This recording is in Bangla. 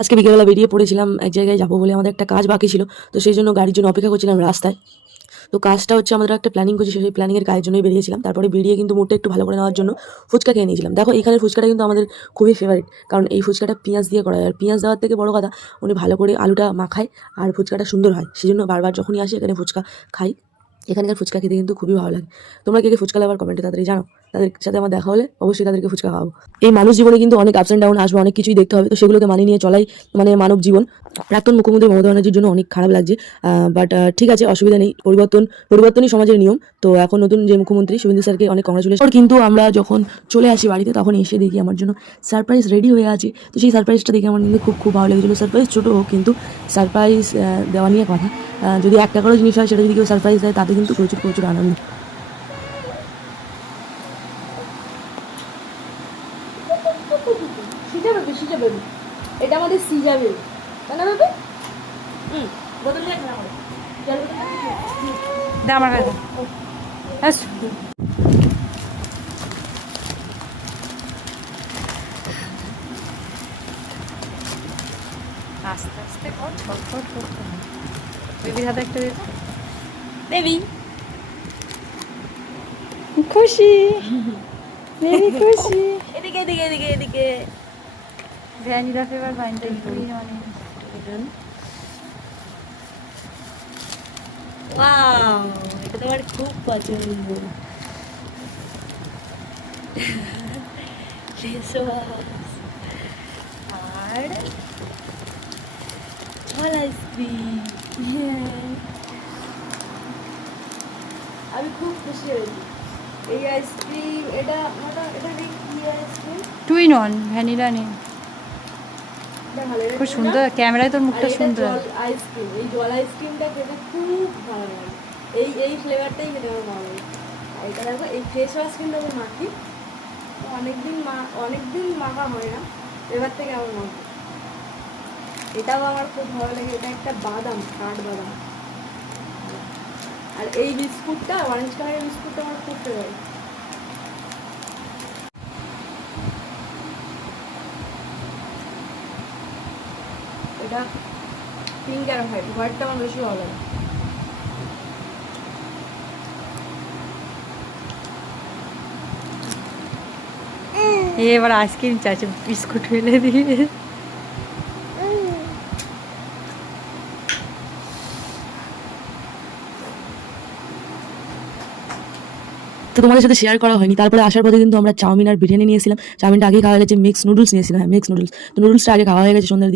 আজকে বিকেলবেলা বেরিয়ে পড়েছিলাম এক জায়গায় যাবো বলে, আমাদের একটা কাজ বাকি ছিল। তো সেই জন্য গাড়ির জন্য অপেক্ষা করছিলাম রাস্তায়। তো কাজটা হচ্ছে আমাদের একটা প্ল্যানিং করছি, সেই প্ল্যানিংয়ের কাজের জন্যই বেরিয়েছিলাম। তারপরে বেরিয়ে কিন্তু মুডটা একটু ভালো করে নেওয়ার জন্য ফুচকা খেয়ে নিয়েছিলাম। দেখো এখানের ফুচকাটা কিন্তু আমাদের খুবই ফেভারিট, কারণ এই ফুচকাটা পেঁয়াজ দিয়ে করা হয়। আর পেঁয়াজ দেওয়ার থেকে বড় কথা, উনি ভালো করে আলুটা মাখায় আর ফুচকাটা সুন্দর হয়। সেই জন্য বারবার যখনই আসি এখানে ফুচকা খাই। এখানকার ফুচকা খেতে কিন্তু খুবই ভালো লাগে। তোমরা কে কে ফুচকা লাভার কমেন্টে তাড়াতাড়ি জানো। তাদের সাথে আমার দেখা হলে অবশ্যই তাদেরকে ফুচকা খাওয়াবো। এই মানুষ জীবনে কিন্তু অনেক আপস অ্যান্ড ডাউন আসবে, অনেক কিছুই দেখতে হবে। তো সেগুলোকে মানিয়ে নিয়ে চলাই মানে মানব জীবন। প্রাক্তন মুখ্যমন্ত্রী মমতা ব্যানার্জির জন্য অনেক খারাপ লাগছে, বাট ঠিক আছে, অসুবিধা নেই। পরিবর্তনই সমাজের নিয়ম। তো এখন নতুন যে মুখ্যমন্ত্রী শুভেন্দু স্যারকে অনেক কংগ্রাচুলেশন। কিন্তু আমরা যখন চলে আসি বাড়িতে তখন এসে দেখি আমার জন্য সারপ্রাইজ রেডি হয়ে আছে। তো সেই সারপ্রাইজটা দেখে আমার কিন্তু খুব খুব ভালো লেগেছিলো। সারপ্রাইজ ছোটো হোক, কিন্তু সারপ্রাইজ দেওয়া নিয়ে কথা। যদি 1 টাকারও জিনিস হয় সেটা যদি কেউ সারপ্রাইজ দেয় তাতে কিন্তু প্রচুর প্রচুর আনন্দ। সিজা বেবি, সিজা বেবি, এটা আমাদের সিজা বেবি, তাই না বেবি? বোতল দিয়ে খেলা করে জল বোতল দে আমার কাছে ব্যাস। আস্তে আস্তে কর, ছটফট করতে হবে। বেবির হাতে একটা দে। বেবি খুশি, বেবি খুশি। এদিকে এদিকে এদিকে এদিকে। ভ্যানিলা ফ্লেভার ভাইনটা গ্রিন অনেক। ওয়াও, এটা তোমার খুব পছন্দ। আর ঝাল আইসক্রিম। আমি খুব খুশি হয়েছি। এই আইসক্রিম, এটা এটা কি আইসক্রিম? টুইন অন ভ্যানিলা নেই। এটা ভালো, এটা খুব টুইন সুন্দর, অন। ক্যামেরায় তোর আর মুখটা এটা সুন্দর। জল আইসক্রিম। এই জল আইসক্রিমটা খেতে খুব ভালো লাগে। এই ফ্লেভারটাই খেতে আমার ভালো লাগে। আর এটা দেখো, এই ফেস ওয়াশ কিন্তু আমি মাখি। তো অনেকদিন মাখা হয় না, এবার থেকে আমার মাখি। এটাও আমার খুব ভালো লাগে। এটা একটা বাদাম, কাঠ বাদাম। আর এই বিস্কুটটা, অরেঞ্জ কালারের বিস্কুটটা আমার খুব ফেভারিট। এটা পিঙ্ক আর হোয়াইট, হোয়াইটটা আমার বেশি ভালো লাগে। এবার আইসক্রিম চাইছে, বিস্কুট ফেলে দিয়ে। তো তোমাদের সাথে শেয়ার করা হয়নি। তারপরে আসার পথে কিন্তু আমরা চাউমিন আর বিরিয়ানি নিয়েছিলাম। চাউমিনটা আগে খাওয়া হয়ে গেছে, মিক্স নুডলস নিয়েছিলাম। হ্যাঁ, মিক্স নুডলস। তো নুডলসটা আগে খাওয়া হয়ে গেছে সন্ধ্যার দিকে।